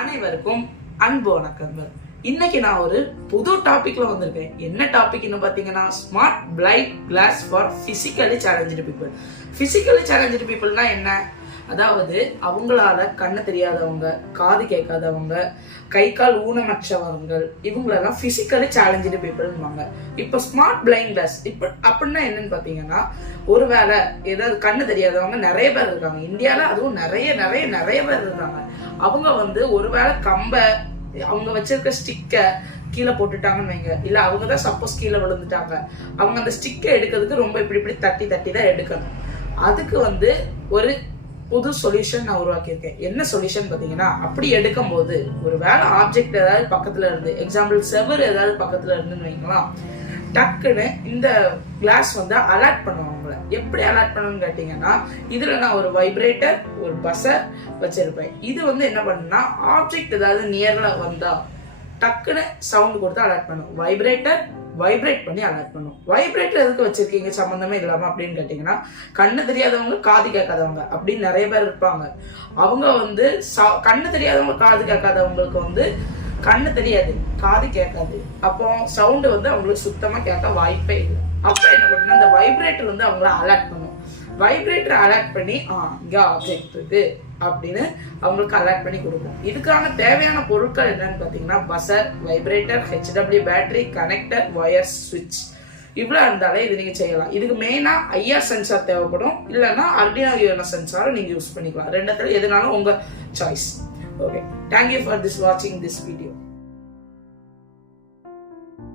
அனைவருக்கும் அன்பு வணக்கங்கள். இன்னைக்கு நான் ஒரு புது டாபிக்ல வந்திருக்கேன். என்ன டாபிக்னு பாத்தீங்கன்னா, smart blind glass for physically challenge people. Physically challenge பீப்புள்னா என்ன? அதாவது அவங்களால கண்ணு தெரியாதவங்க, காது கேட்காதவங்க, கை கால் ஊனமற்றவர்கள், இவங்களெல்லாம் பிசிக்கலி சேலஞ்சு பீப்புள்வாங்க. இப்போ ஸ்மார்ட் பிளைண்ட் கிளாஸ் அப்படின்னா என்னன்னு பாத்தீங்கன்னா, ஒருவேளை ஏதாவது கண்ணு தெரியாதவங்க நிறைய பேர் இருக்காங்க இந்தியால. அதுவும் நிறைய நிறைய நிறைய பேர் இருக்காங்க. அவங்க ஒருவேளை அவங்க வச்சிருக்க ஸ்டிக்க கீழே போட்டுட்டாங்கன்னு வைங்க, இல்ல அவங்கதான் சப்போஸ் கீழே விழுந்துட்டாங்க, அவங்க அந்த ஸ்டிக்கை எடுக்கிறதுக்கு ரொம்ப இப்படி தட்டி தட்டி தான் எடுக்கணும். அதுக்கு ஒரு புது சொல்யூஷன் நான் உருவாக்கியிருக்கேன். என்ன சொல்யூஷன் பாத்தீங்கன்னா, அப்படி எடுக்கும் போது ஒரு வேலை ஆப்ஜெக்ட் ஏதாவது பக்கத்துல இருந்து, எக்ஸாம்பிள் செவர் ஏதாவது பக்கத்துல இருந்துன்னு வைக்கலாம், டக்குன்னு இந்த கிளாஸ் அலர்ட் பண்ணுவாங்க. எப்படி அலர்ட் பண்ணணும்னு கேட்டீங்கன்னா, இதுல நான் ஒரு வைப்ரேட்டர், ஒரு பஸர் வச்சிருப்பேன். இது என்ன பண்ணுன்னா, ஆப்ஜெக்ட் ஏதாவது நியர்ல வந்தா டக்குன்னு சவுண்ட் கொடுத்து அலர்ட் பண்ணும். வைப்ரேட் பண்ணி அலர்ட் பண்ணும். வைப்ரேட்டர் எதுக்கு வச்சிருக்கீங்க சம்பந்தமே இல்லாம அப்படின்னு கேட்டீங்கன்னா, கண்ணு தெரியாதவங்க, காது கேட்காதவங்க அப்படின்னு நிறைய பேர் இருப்பாங்க. அவங்க கண்ணு தெரியாதவங்க, காது கேட்காதவங்களுக்கு கண்ணு தெரியாது, காது கேட்காது. அப்போ சவுண்டு அவங்களுக்கு சுத்தமா கேட்க வாய்ப்பே இல்லை. அப்ப என்ன பண்ணுன்னா, இந்த வைப்ரேட்டர் அவங்கள அலர்ட் பண்ணும். வைப்ரேட்டர் அலர்ட் பண்ணி இங்க ஆப்ஜெக்ட் இருக்கு அப்படின்னு அவங்களுக்கு அலர்ட் பண்ணி கொடுக்கும். இதுக்கான தேவையான பொருட்கள் என்னன்னு பாத்தீங்கன்னா, buzzer, vibrator, HW battery, connector, wire, சுவிட்ச், இவ்வளவு இருந்தாலே இது நீங்க செய்யலாம். இதுக்கு மெயினா IR சென்சார் தேவைப்படும், இல்லைன்னா Arduino UNO சென்சாரை நீங்க யூஸ் பண்ணிக்கலாம். ரெண்டுத்துல எதுனாலும் உங்க choice. Okay, thank you for watching this video.